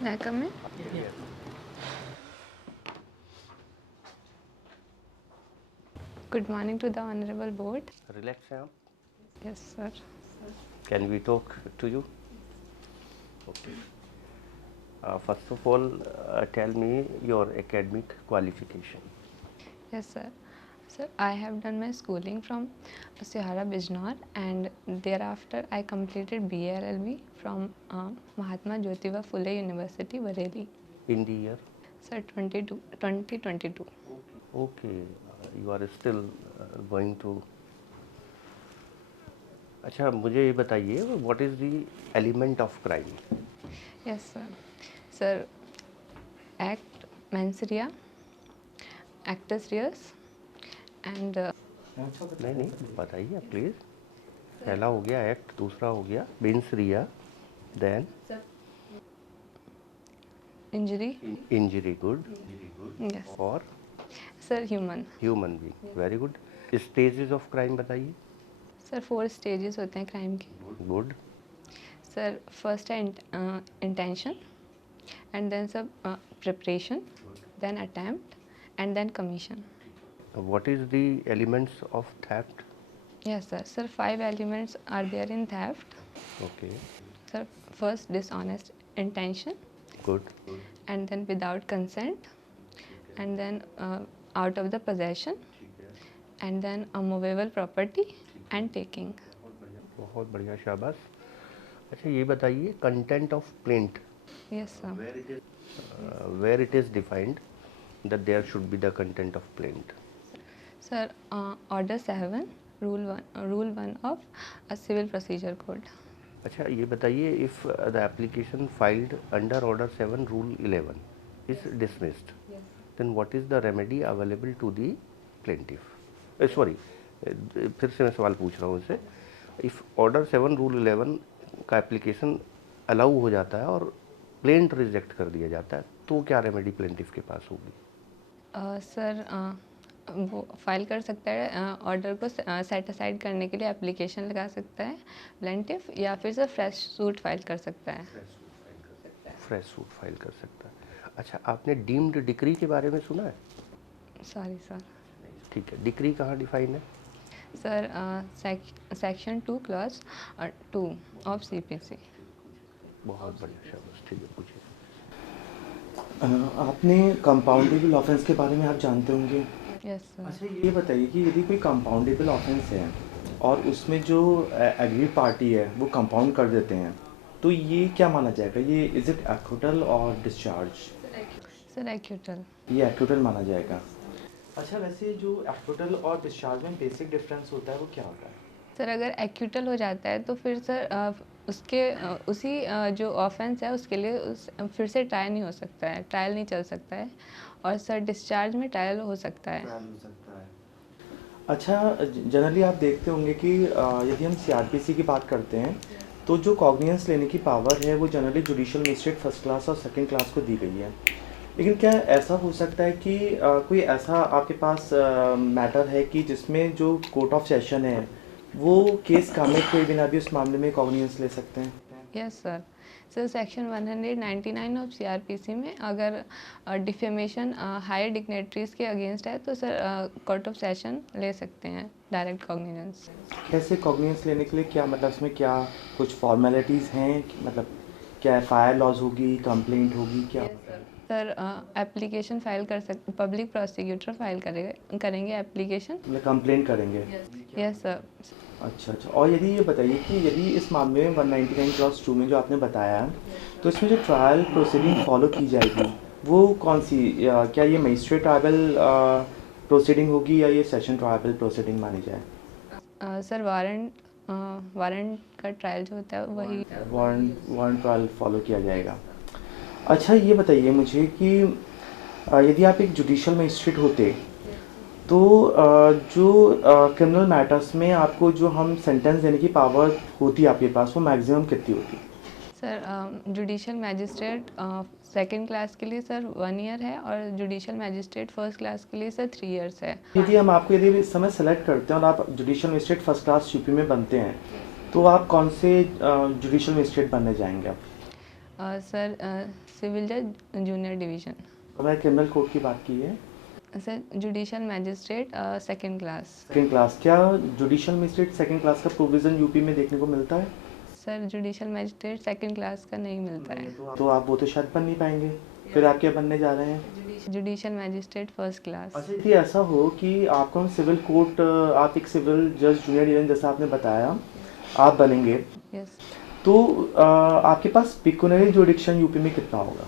May I come in? Good morning to the Honorable Board. Relax, Sam. Yes, sir. Can we talk to you? Okay. First of all, tell me your academic qualification. Yes, sir. Sir, I have done my schooling from Sihara Bijnor, and thereafter I completed BA from Mahatma Jyotiba Phule University, Bareilly. In the year? Sir, 2022. Okay, you are still going to. अच्छा मुझे ये बताइए what is the element of crime? Yes, sir. Sir, act mens rea, actus reus, and नहीं बताइए please. पहला हो गया act, दूसरा हो गया mens rea, then injury. Injury. Good. Yes. और Sir, human. Human being. Very good. Stages of crime बताइए. सर 4 स्टेजेस होते हैं क्राइम के. गुड. सर फर्स्ट है intention, and then sir preparation, then attempt, and then commission. What is the elements of theft? Yes sir. Sir 5 elements are there in theft. Okay, sir first dishonest intention, good. And then without consent, and then out of the possession, and then immovable property and taking. बहुत बढ़िया, शाबाश. अच्छा ये बताइए content of plaint. Yes sir. Where it is defined that there should be the content of plaint? Sir order 7 rule 1 of civil procedure code. अच्छा ये बताइए if the application filed under order 7 rule 11 is dismissed, then what is the remedy available to the plaintiff? Sorry, फिर से मैं सवाल पूछ रहा हूँ इससे. इफ ऑर्डर 7 रूल 11 का एप्लीकेशन अलाउ हो जाता है और प्लेंट रिजेक्ट कर दिया जाता है, तो क्या रेमेडी प्लेंटिफ के पास होगी? सर वो फाइल कर सकता है ऑर्डर को सेट असाइड करने के लिए एप्लीकेशन लगा सकता है प्लेंटिफ, या फिर सर फ्रेश सूट फाइल कर सकता है. फ्रेश सूट फाइल कर सकता है. अच्छा आपने डीम्ड डिक्री के बारे में सुना है? Sorry sir. ठीक है, डिक्री कहाँ डिफाइन है? Sir section 2 clause 2 of CPC. बहुत बढ़िया, शाबाश. ठीक है, पूछिए. आपने कंपाउंडेबल ऑफेंस के बारे में आप जानते होंगे. Yes sir. अच्छा ये बताइए कि यदि कोई कंपाउंडेबल ऑफेंस है और उसमें जो एग्रीड पार्टी है वो कंपाउंड कर देते हैं, तो ये क्या माना जाएगा? ये इज इट एक्यूटल और डिस्चार्ज? Sir acquittal. ये एक्यूटल माना जाएगा. अच्छा वैसे जो एक्यूटल और डिस्चार्ज में बेसिक डिफरेंस होता है वो क्या होता है? सर अगर एक्यूटल हो जाता है तो फिर सर उसके उसी जो ऑफेंस है उसके लिए फिर से ट्रायल नहीं हो सकता है, ट्रायल नहीं चल सकता है. और सर डिस्चार्ज में ट्रायल हो सकता है. अच्छा जनरली आप देखते होंगे कि यदि हम CRPC की बात करते हैं तो जो कॉग्निजेंस लेने की पावर है वो generally judicial magistrate first class और सेकंड क्लास को दी गई है. लेकिन क्या ऐसा हो सकता है कि कोई ऐसा आपके पास मैटर है कि जिसमें जो कोर्ट ऑफ सेशन है वो केस कामिल हुए बिना भी उस मामले में कॉग्निजेंस ले सकते हैं? Yes sir. Sir section 199 of CRPC में अगर डिफेमेशन हायर डिग्नेटरीज के अगेंस्ट है तो सर कोर्ट ऑफ सेशन ले सकते हैं डायरेक्ट कॉग्निजेंस. कैसे कॉग्निजेंस लेने के लिए क्या मतलब इसमें क्या कुछ फॉर्मेलिटीज़ हैं? मतलब क्या FIR लॉज होगी, कंप्लेंट होगी, क्या? सर एप्लीकेशन फाइल कर सकते, पब्लिक प्रोसिक्यूटर फाइल करेंगे एप्लीकेशन. मतलब कंप्लेंट करेंगे? Yes sir. अच्छा. और यदि ये बताइए कि यदि इस मामले में 199 क्लॉज 2 में जो आपने बताया तो इसमें जो ट्रायल प्रोसीडिंग फॉलो की जाएगी वो कौन सी? क्या ये मजिस्ट्रेट ट्रायबल प्रोसीडिंग होगी या ये सेशन ट्रायबल प्रोसीडिंग मानी जाए? सर वारंट का ट्रायल जो होता है वही. वारंट ट्रायल फॉलो किया जाएगा. अच्छा ये बताइए मुझे कि यदि आप एक जुडिशियल मजिस्ट्रेट होते तो जो क्रिमिनल मैटर्स में आपको जो हम सेंटेंस देने की पावर होती है आपके पास वो मैक्सिमम कितनी होती? Sir judicial magistrate second class के लिए सर 1 ईयर है, और जुडिशियल मैजिस्ट्रेट फर्स्ट क्लास के लिए सर 3 इयर्स है. यदि इस समय सेलेक्ट करते हैं और आप judicial magistrate first class UP में बनते हैं तो आप कौन से जुडिशियल मजिस्ट्रेट बनने जाएंगे आप? सर सिविल जज जूनियर डिवीज़न। मैं क्रिमिनल कोड की बात की है। Sir judicial magistrate second class. Second class, क्या जुडिशल मजिस्ट्रेट सेकंड क्लास का प्रोविज़न यूपी में देखने को मिलता है? Sir judicial magistrate second class का नहीं मिलता है। तो आप वो तो शायद बन नहीं पाएंगे, फिर आप क्या बनने जा रहे हैं? Judicial magistrate first class. अच्छा, यदि ऐसा हो कि आपका सिविल कोर्ट, आप एक सिविल जज जूनियर डिवीजन जैसा आपने बताया आप बनेंगे, यस। तो आपके पास पिक्यूनरी जुडिक्शन यूपी में कितना होगा?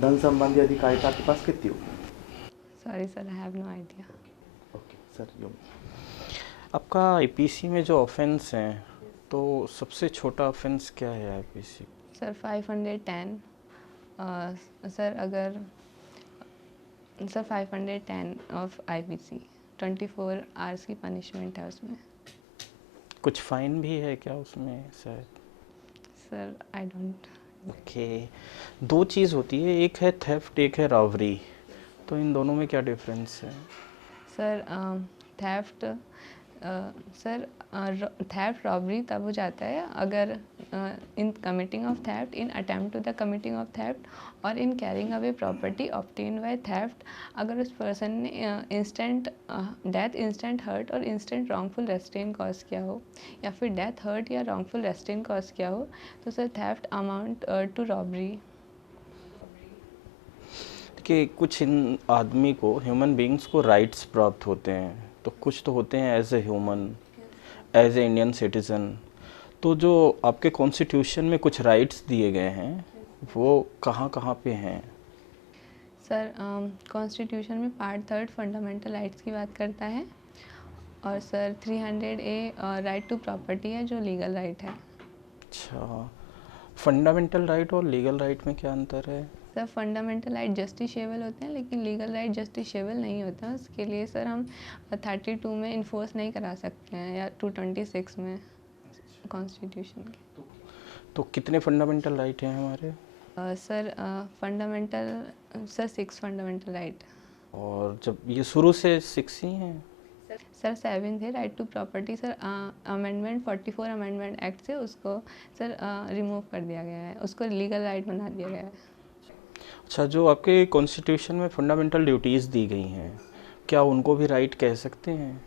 धन संबंधी अधिकारिता आपके पास कितनी होगी? Sorry sir, I have no idea. Okay sir, you आपका आईपीसी में जो ऑफेंस हैं, तो सबसे छोटा ऑफेंस क्या है आईपीसी? सर 510। सर अगर सर 510 ऑफ आईपीसी 24 आवर्स की पनिशमेंट है उसमें। कुछ फाइन भी है क्या उसमें शायद? Sir I don't. ओके, दो चीज़ होती है, एक है थेफ्ट, एक है रॉबरी, तो इन दोनों में क्या डिफरेंस है? Sir theft sir theft robbery तब हो जाता है अगर in committing of theft, in attempt to the committing of theft और in carrying away property obtain by theft, अगर उस पर्सन ने इंस्टेंट डेथ, इंस्टेंट हर्ट और इंस्टेंट रॉन्गफुल रेस्ट्रेन कॉज किया हो, या फिर डेथ हर्ट या रॉन्गफुल रेस्ट्रेन कॉज किया हो, तो sir theft amount to robbery. कि कुछ इन आदमी को, ह्यूमन बींग्स को राइट्स प्राप्त होते हैं, तो कुछ तो होते हैं as a human, as a Indian citizen. तो जो आपके कॉन्स्टिट्यूशन में कुछ राइट्स दिए गए हैं, वो कहाँ कहाँ पे हैं? सर कॉन्स्टिट्यूशन में पार्ट 3 फंडामेंटल राइट्स की बात करता है, और sir 300A right to property है जो लीगल राइट है। अच्छा, फंडामेंटल राइट और लीगल राइट में क्या अंतर है? सर फंडामेंटल राइट जस्टिसेबल होते हैं, लेकिन लीगल राइट जस्टिसेबल नहीं होते हैं। उसके लिए सर हम 32 में इन्फोर्स नहीं करा सकते हैं, या 226 में कॉन्स्टिट्यूशन के। तो कितने फंडामेंटल राइट हैं हमारे? Sir fundamental sir 6 fundamental right. और जब ये शुरू से 6 ही हैं? सर 7 थे, right to property sir amendment 44 amendment act से उसको सर रिमूव कर दिया गया है, उसको लीगल राइट बना दिया गया है। अच्छा, जो आपके कॉन्स्टिट्यूशन में फंडामेंटल ड्यूटीज़ दी गई हैं, क्या उनको भी राइट कह सकते हैं?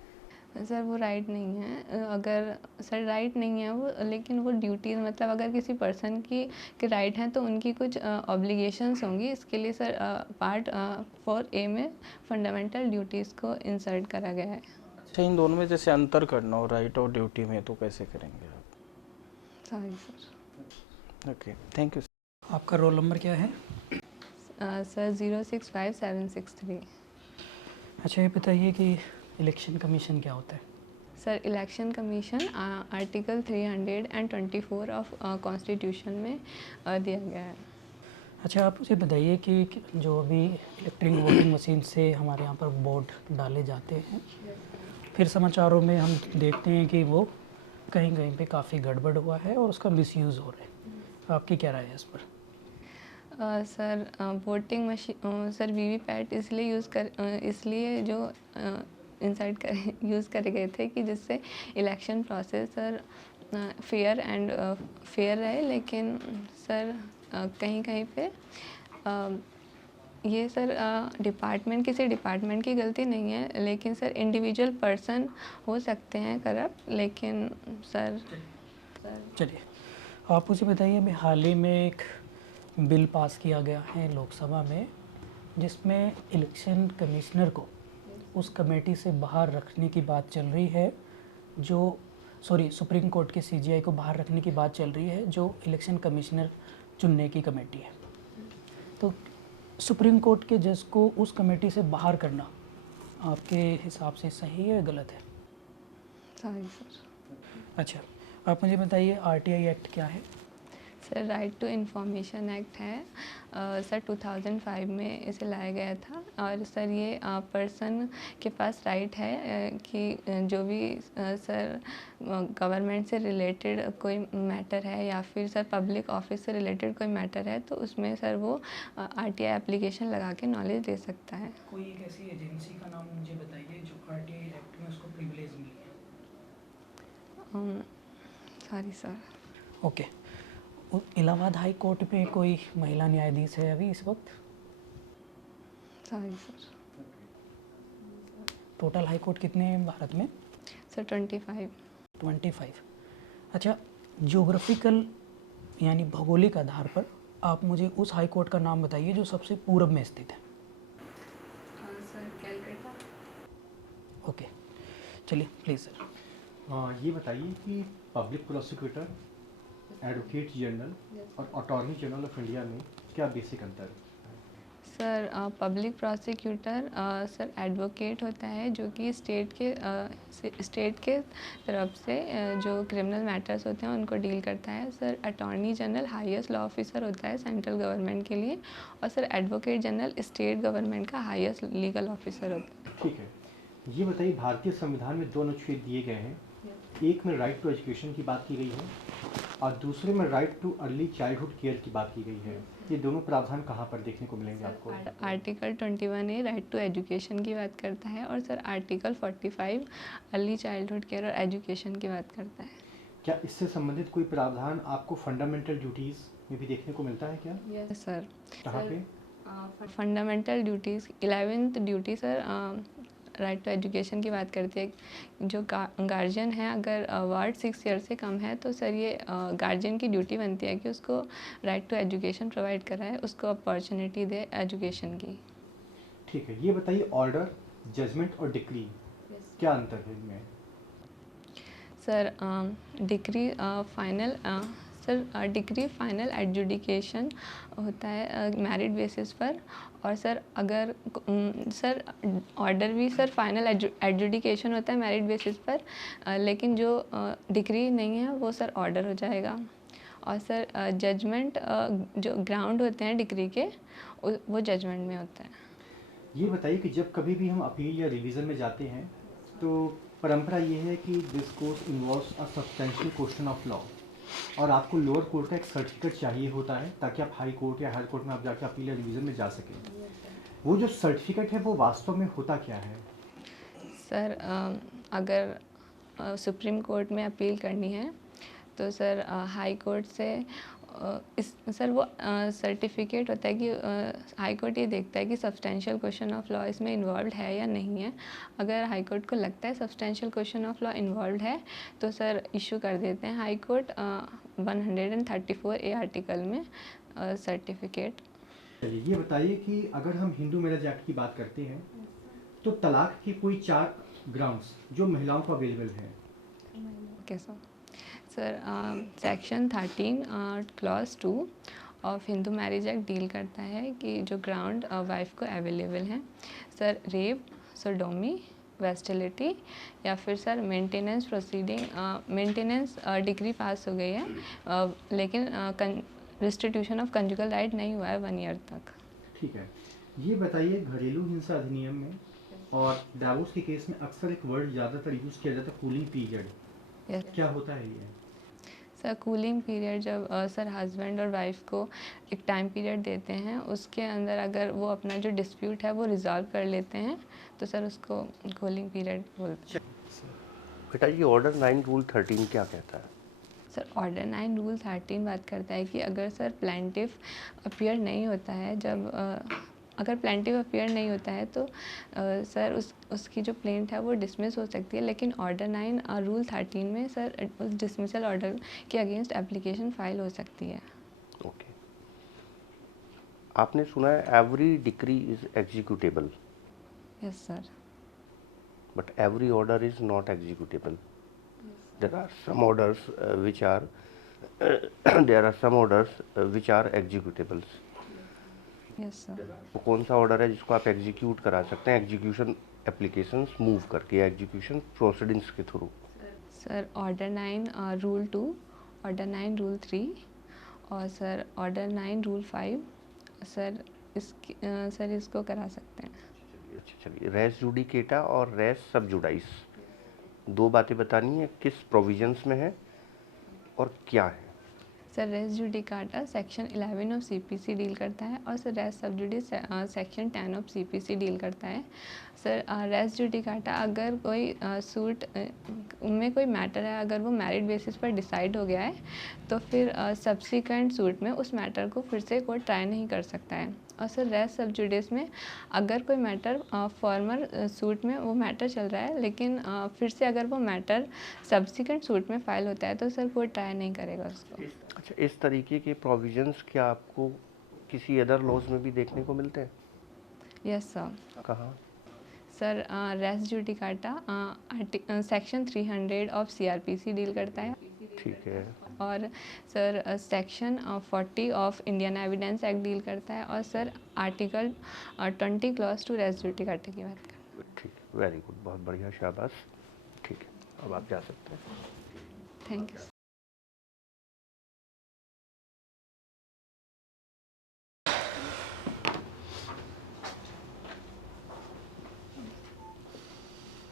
सर वो राइट नहीं है, अगर सर राइट नहीं है वो, लेकिन वो ड्यूटीज़, मतलब अगर किसी पर्सन की के राइट हैं तो उनकी कुछ ऑब्लिगेशंस होंगी। इसके लिए सर पार्ट 4A में फंडामेंटल ड्यूटीज़ को इंसर्ट करा गया है। अच्छा, इन दोनों में जैसे अंतर करना हो राइट और ड्यूटी में, तो कैसे करेंगे आप? Sorry sir. Okay, thank you. आपका रोल नंबर क्या है? सर 065763। अच्छा, ये बताइए कि इलेक्शन कमीशन क्या होता है? Sir election commission article 324 of constitution में दिया गया है। अच्छा, आप मुझे बताइए कि जो अभी इलेक्ट्रॉनिक वोटिंग मशीन से हमारे यहाँ पर वोट डाले जाते हैं, फिर समाचारों में हम देखते हैं कि वो कहीं कहीं पे काफ़ी गड़बड़ हुआ है और उसका मिसयूज़ हो रहा है। आपकी क्या राय है इस पर? Sir voting machine sir VVPAT इसलिए जो इंसर्ट कर यूज़ करे गए थे कि जिससे इलेक्शन प्रोसेस सर फेयर रहे, लेकिन सर कहीं कहीं पे ये सर किसी डिपार्टमेंट की गलती नहीं है, लेकिन सर इंडिविजुअल पर्सन हो सकते हैं करप्ट, लेकिन सर चलिए, आप मुझे बताइए, अभी हाल ही में एक बिल पास किया गया है लोकसभा में, जिसमें इलेक्शन कमिश्नर को उस कमेटी से बाहर रखने की बात चल रही है, सुप्रीम कोर्ट के सीजीआई को बाहर रखने की बात चल रही है, जो इलेक्शन कमिश्नर चुनने की कमेटी है। तो सुप्रीम कोर्ट के जज को उस कमेटी से बाहर करना आपके हिसाब से सही है या गलत है? Sorry sir. अच्छा, आप मुझे बताइए, आरटीआई एक्ट क्या है? Sir right to information act है, सर 2005 में इसे लाया गया था, और सर ये पर्सन के पास राइट है कि जो भी सर गवर्नमेंट से रिलेटेड कोई मैटर है, या फिर सर पब्लिक ऑफिस से रिलेटेड कोई मैटर है, तो उसमें सर वो आरटीआई एप्लीकेशन लगा के नॉलेज दे सकता है। कोई एक ऐसी एजेंसी का नाम मुझे बताइए जो आरटीआई एक्ट में उसको प्रिविलेज मिली है। Sorry sir. Okay, Allahabad high court में कोई महिला न्यायाधीश है अभी इस वक्त? Sorry sir. Total high court कितने हैं भारत में? सर 25। 25। अच्छा, ज्योग्राफिकल यानी भौगोलिक आधार पर आप मुझे उस हाई कोर्ट का नाम बताइए जो सबसे पूरब में स्थित है। सर कैलकाटा। ओके, चलिए प्लीज़ सर। ये बताइए कि पब्लिक प्रोसिक्यूटर, एडवोकेट जनरल और अटॉर्नी जनरल ऑफ इंडिया में क्या बेसिक अंतर है? Sir public prosecutor sir advocate होता है जो कि स्टेट के तरफ से जो क्रिमिनल मैटर्स होते हैं उनको डील करता है। Sir attorney general highest law officer होता है सेंट्रल गवर्नमेंट के लिए, और sir advocate general state government का हाईएस्ट लीगल ऑफिसर होता है। ठीक है, ये बताइए भारतीय संविधान में 2 अनुच्छेद दिए गए हैं। एक में राइट टू एजुकेशन की बात की गई है और दूसरे में right too early childhood care की बात की गई है। ये दोनों प्रावधान कहाँ पर देखने को मिलेंगे आपको? Article 21A right to education की बात करता है, और sir article 45 early childhood care और एजुकेशन की बात करता है। क्या इससे संबंधित कोई प्रावधान आपको फंडामेंटल ड्यूटीज़ में भी देखने को मिलता है क्या? Yes sir. कहाँ पे? Fundamental duties 11th duty sir right to education की बात करती है। जो गार्जियन है अगर वार्ड 6 ईयर से कम है तो सर ये गार्जियन की ड्यूटी बनती है कि उसको राइट टू एजुकेशन प्रोवाइड कराए, उसको अपॉर्चुनिटी दे एजुकेशन की। ठीक है, ये बताइए ऑर्डर, जजमेंट और डिक्री क्या अंतर है इनमें? Sir decree final sir decree final adjudication होता है मेरिट बेसिस पर, और सर अगर सर ऑर्डर भी सर फाइनल एडजुडिकेशन होता है मेरिट बेसिस पर, लेकिन जो डिक्री नहीं है वो सर ऑर्डर हो जाएगा। और सर जजमेंट जो ग्राउंड होते हैं डिक्री के वो जजमेंट में होता है। ये बताइए कि जब कभी भी हम अपील या रिवीजन में जाते हैं तो परंपरा ये है कि this course involves a substantial question of law, और आपको लोअर कोर्ट का एक सर्टिफिकेट चाहिए होता है ताकि आप हाई कोर्ट या हायर कोर्ट में आप जाकर अपील या रिवीजन में जा सकें। वो जो सर्टिफिकेट है वो वास्तव में होता क्या है? सर अगर सुप्रीम कोर्ट में अपील करनी है तो सर हाई कोर्ट से सर वो सर्टिफिकेट होता है कि हाई कोर्ट ये देखता है कि सब्सटेंशियल क्वेश्चन ऑफ लॉ इसमें इन्वॉल्व है या नहीं है। अगर हाई कोर्ट को लगता है substantial question of law involve है तो सर इशू कर देते हैं हाई कोर्ट 134A आर्टिकल में सर्टिफिकेट। चलिए ये बताइए कि अगर हम हिंदू मैरिज एक्ट की बात करते हैं तो तलाक की कोई 4 ग्राउंड्स जो महिलाओं को अवेलेबल हैं। Okay sir section 13 clause 2 of Hindu marriage act deal करता है कि जो ग्राउंड वाइफ को अवेलेबल हैं सर रेप, सोडोमी, वेस्टिलिटी या फिर sir maintenance proceeding. Maintenance decree pass हो गई है लेकिन रिस्टिट्यूशन ऑफ कंजुगल राइट नहीं हुआ है 1 ईयर तक। ठीक है, ये बताइए घरेलू हिंसा अधिनियम में और डाइवोर्स के केस में अक्सर एक वर्ड ज़्यादातर यूज़ किया जाता है कूलिंग पीरियड। यस क्या होता है ये? सर कूलिंग पीरियड जब सर हस्बैंड और वाइफ को एक टाइम पीरियड देते हैं, उसके अंदर अगर वो अपना जो डिस्प्यूट है वो रिजॉल्व कर लेते हैं तो सर उसको कूलिंग पीरियड बोलते हैं। बेटा ये ऑर्डर 9 रूल 13 क्या कहता है? सर ऑर्डर 9 रूल 13 बात करता है कि अगर सर प्लेंटिफ अपीयर नहीं होता है अगर प्लेंटिव अपीयर नहीं होता है तो सर उसकी जो प्लेंट है वो डिसमिस हो सकती है, लेकिन ऑर्डर 9 रूल 13 में सर उस डिसमिसल ऑर्डर के अगेंस्ट एप्लीकेशन फाइल हो सकती है। ओके, आपने सुना है every decree is executable, yes sir. But every order is not executable. There are some orders which are there are some orders which are executables। Yes sir. वो कौन सा order है जिसको आप एग्जीक्यूट करा सकते हैं एग्जीक्यूशन एप्लीकेशंस मूव करके या एग्जीक्यूशन प्रोसीडिंग्स के through? Sir order 9 rule 2, order 9 rule 3 और सर ऑर्डर 9 रूल 5 सर इसको करा सकते हैं। अच्छा चलिए, रेस जुडिकेटा और रेस सब जुडाइस 2 बातें बतानी है, किस प्रोविजंस में है और क्या है? Sir res judicata section 11 of CPC deal करता है और sir res sub judice section 10 of CPC deal करता है। सर रेस जुडिकाटा अगर कोई सूट उनमें कोई मैटर है, अगर वो मेरिट बेसिस पर डिसाइड हो गया है तो फिर सब्सिक्वेंट सूट में उस मैटर को फिर से कोई ट्राई नहीं कर सकता है। और सर रेस सब जुडिस में अगर कोई मैटर फॉर्मर सूट में वो मैटर चल रहा है, लेकिन फिर से अगर वो मैटर सब्सिक्वेंट सूट में फाइल होता है तो सर कोई ट्राई नहीं करेगा उसको। अच्छा, इस तरीके के प्रोविजंस क्या आपको किसी अदर लॉज में भी देखने को मिलते हैं? Yes sir. कहाँ? Sir res judicata section 300 of CrPC deal करता है। ठीक है। और sir section 40 of Indian evidence act deal करता है। और sir article 20 clause 2 res judicata की बात करते हैं। ठीक, वेरी गुड, बहुत बढ़िया, शाबाश। ठीक है, अब आप जा सकते हैं। Thank you.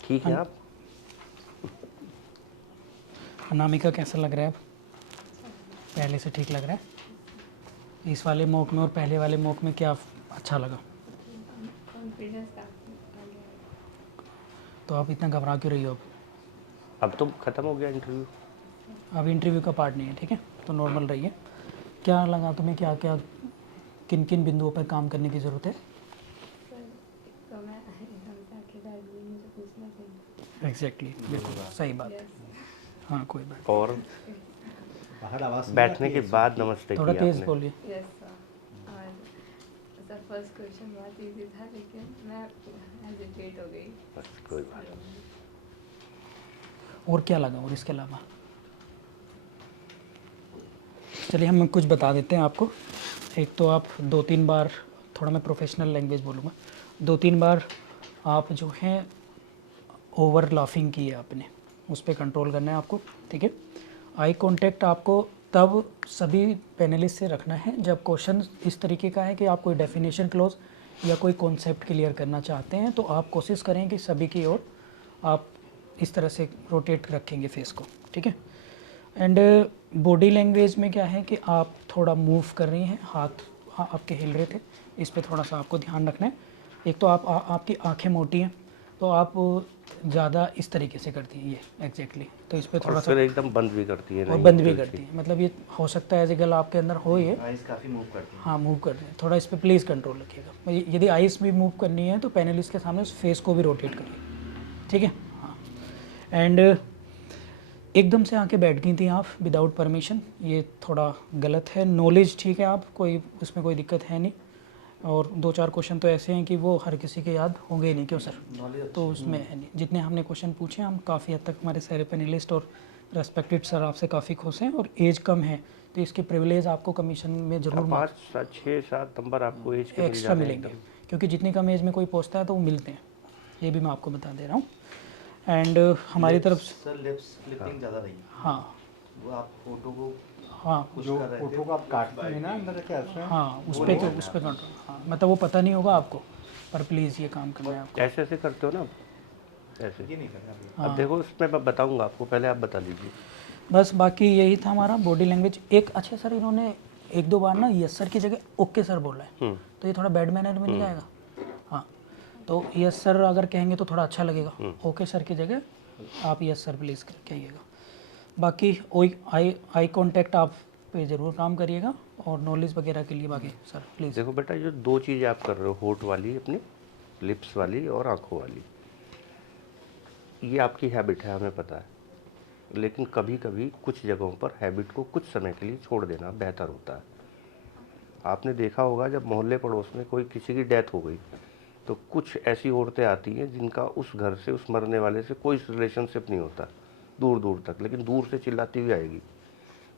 ठीक है आप? अनामिका कैसा लग रहा है अब? पहले से ठीक लग रहा है? इस वाले मॉक में और पहले वाले मॉक में क्या अच्छा लगा? तो आप इतना घबरा क्यों रही हो अब तो ख़त्म हो गया इंटरव्यू। अब इंटरव्यू का पार्ट नहीं है, ठीक है? तो नॉर्मल रहिए। क्या लगा तुम्हें, क्या क्या किन किन बिंदुओं पर काम करने की ज़रूरत है? एग्जैक्टली, बिल्कुल सही बात है। हाँ, कोई बात। और बाहर आवाज़ बैठने के बाद नमस्ते थोड़ा किया तेज आपने। बोलिए। Yes sir. और सर फर्स्ट क्वेश्चन बहुत इजी था, लेकिन मैं हेजिटेट हो गई। बस कोई बात नहीं। और क्या लगा और इसके अलावा? चलिए हम कुछ बता देते हैं आपको। एक तो आप 2-3 बार, थोड़ा मैं प्रोफेशनल लैंग्वेज बोलूँगा, 2-3 बार आप जो है ओवर लाफिंग की है आपने, उस पर कंट्रोल करना है आपको, ठीक है? आई कांटेक्ट आपको तब सभी पैनलिस्ट से रखना है जब क्वेश्चन इस तरीके का है कि आप कोई डेफिनेशन क्लोज या कोई कॉन्सेप्ट क्लियर करना चाहते हैं, तो आप कोशिश करें कि सभी की ओर आप इस तरह से रोटेट रखेंगे फेस को, ठीक है? एंड बॉडी लैंग्वेज में क्या है कि आप थोड़ा मूव कर रही हैं, हाथ आपके हिल रहे थे, इस पे थोड़ा सा आपको ध्यान रखना है। एक तो आपकी आंखें मोटी हैं, तो आप ज़्यादा इस तरीके से करती हैं ये एग्जैक्टली, तो इस पे थोड़ा और सा फिर एकदम बंद भी करती है। और नहीं बंद भी चलती। करती हैं, मतलब ये हो सकता है एज ए गर्ल आपके अंदर हो ये। आइज काफ़ी मूव करती हैं। हाँ, मूव कर रहे हैं, थोड़ा इस पे प्लीज़ कंट्रोल रखिएगा। यदि आइस भी मूव करनी है तो पैनलिस्ट के सामने उस फेस को भी रोटेट करिए, ठीक है? हाँ। एंड एकदम से आके बैठ गई थी आप विदाउट परमिशन, ये थोड़ा गलत है। नॉलेज ठीक है, आप कोई उसमें कोई दिक्कत है नहीं। और 2-4 क्वेश्चन तो ऐसे हैं कि वो हर किसी के याद होंगे ही नहीं, क्यों सर? तो उसमें है नहीं। जितने हमने क्वेश्चन पूछे, हम काफ़ी हद तक हमारे सारे पैनलिस्ट और रेस्पेक्टेड सर आपसे काफ़ी खुश हैं। और एज कम है तो इसके प्रिविलेज आपको कमीशन में ज़रूर 5, 6, 7 नंबर आपको एज के एक्स्ट्रा मिलेंगे, क्योंकि जितनी कम एज में कोई पहुंचता है तो वो मिलते हैं, ये भी मैं आपको बता दे रहा हूँ। एंड हमारी तरफ से सर लिप्स क्लिपिंग ज़्यादा रही, हाँ वो आप फोटो को हाँ जो फोटो को आप काटते हैं ना अंदर के ऐसे हाँ उस पर कंट्रोल, हाँ मतलब वो पता नहीं होगा आपको, पर प्लीज़ ये काम करना है आपको। ऐसे ऐसे करते हो ना, ऐसे। ये नहीं करना। हाँ। अब देखो उसमें मैं बताऊंगा आपको, पहले आप बता दीजिए। बस बाकी यही था हमारा बॉडी लैंग्वेज। एक अच्छे सर इन्होंने 1-2 बार ना यस सर की जगह ओके सर बोला है, तो ये थोड़ा बैड मैनर में नहीं आएगा। हाँ, तो यस सर अगर कहेंगे तो थोड़ा अच्छा लगेगा, ओके सर की जगह आप यस सर प्लीज़ कहिएगा। बाकी आई कांटेक्ट आप पे ज़रूर काम करिएगा, और नॉलेज वगैरह के लिए बाकी सर प्लीज़। देखो बेटा, जो 2 चीज़ें आप कर रहे हो, होठ वाली अपनी, लिप्स वाली और आंखों वाली, ये आपकी हैबिट है, हमें पता है। लेकिन कभी कभी कुछ जगहों पर हैबिट को कुछ समय के लिए छोड़ देना बेहतर होता है। आपने देखा होगा जब मोहल्ले पड़ोस में कोई किसी की डेथ हो गई तो कुछ ऐसी औरतें आती हैं जिनका उस घर से, उस मरने वाले से कोई रिलेशनशिप नहीं होता दूर दूर तक, लेकिन दूर से चिल्लाती हुई आएगी।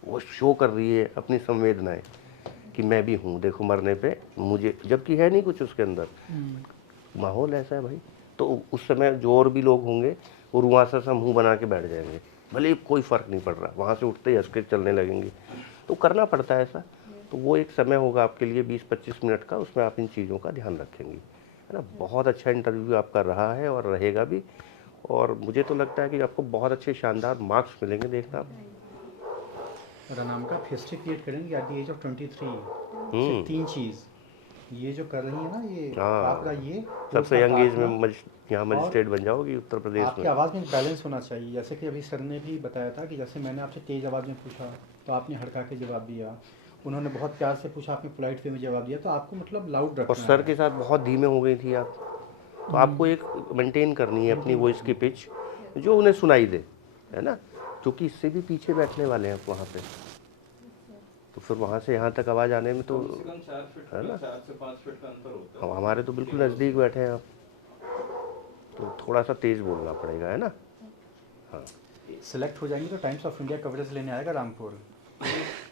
वो शो कर रही है अपनी संवेदनाएं कि मैं भी हूँ, देखो मरने पे मुझे, जबकि है नहीं कुछ उसके अंदर। माहौल ऐसा है भाई, तो उस समय जो और भी लोग होंगे वो रुआसा सा मुँह बना के बैठ जाएंगे, भले ही कोई फ़र्क नहीं पड़ रहा, वहाँ से उठते ही हंस के चलने लगेंगे। तो करना पड़ता है ऐसा। तो वो एक समय होगा आपके लिए 20-25 मिनट का, उसमें आप इन चीज़ों का ध्यान रखेंगी, है ना। बहुत अच्छा इंटरव्यू आपका रहा है और रहेगा भी, और मुझे तो लगता है कि आपको बहुत अच्छे शानदार मार्क्स मिलेंगे, देखना आप। रनाम का आप हिस्ट्री क्रिएट करेंगे एट द एज ऑफ 23। हम्म। सिर्फ 3 चीज़ ये जो कर रही है ना, ये हाँ। आपका ये सबसे यंग एज में यहाँ और मजिस्ट्रेट बन जाओगी उत्तर प्रदेश आपकी में। आवाज़ में बैलेंस होना चाहिए। जैसे कि अभी सर ने भी बताया था कि जैसे मैंने आपसे तेज़ आवाज़ में पूछा तो आपने हड़का के जवाब दिया, उन्होंने बहुत प्यार से पूछा, आपने पोलाइट वे में जवाब दिया, तो आपको मतलब लाउड और रखना सर है। के साथ बहुत धीमे हो गई थी आप, तो आपको एक मेंटेन करनी है अपनी वॉइस की पिच जो उन्हें सुनाई दे, है ना, क्योंकि इससे भी पीछे बैठने वाले हैं आप वहाँ पे, तो फिर वहाँ से यहाँ तक आवाज़ आने में तो कम 4 फीट है ना, 4 से 5 फीट का अंतर होता हम हमारे तो बिल्कुल नज़दीक बैठे हैं आप, तो थोड़ा सा तेज़ बोलना पड़ेगा, है ना। हाँ, सेलेक्ट हो जाएंगे तो टाइम्स ऑफ इंडिया कवरेज लेने आएगा रामपुर।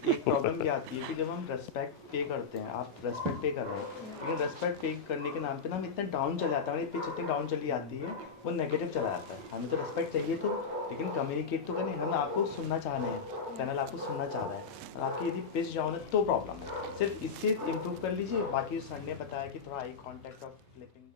एक प्रॉब्लम ये आती है कि जब हम रेस्पेक्ट पे करते हैं, आप रेस्पेक्ट पे कर रहे हैं, लेकिन रेस्पेक्ट पे करने के नाम पे ना हम इतना डाउन चले जाता है, हमारी पिच इतनी डाउन चली जाती है, वो नेगेटिव चला जाता है। हमें तो रेस्पेक्ट चाहिए तो, लेकिन कम्युनिकेट तो करें, हम आपको सुनना चाह रहे हैं, चैनल आपको सुनना चाह रहा है, और आपकी यदि पिच डाउन है तो प्रॉब्लम है। सिर्फ इससे इम्प्रूव कर लीजिए। बाकी सर ने बताया कि थोड़ा आई कॉन्टैक्ट और फ्लिपिंग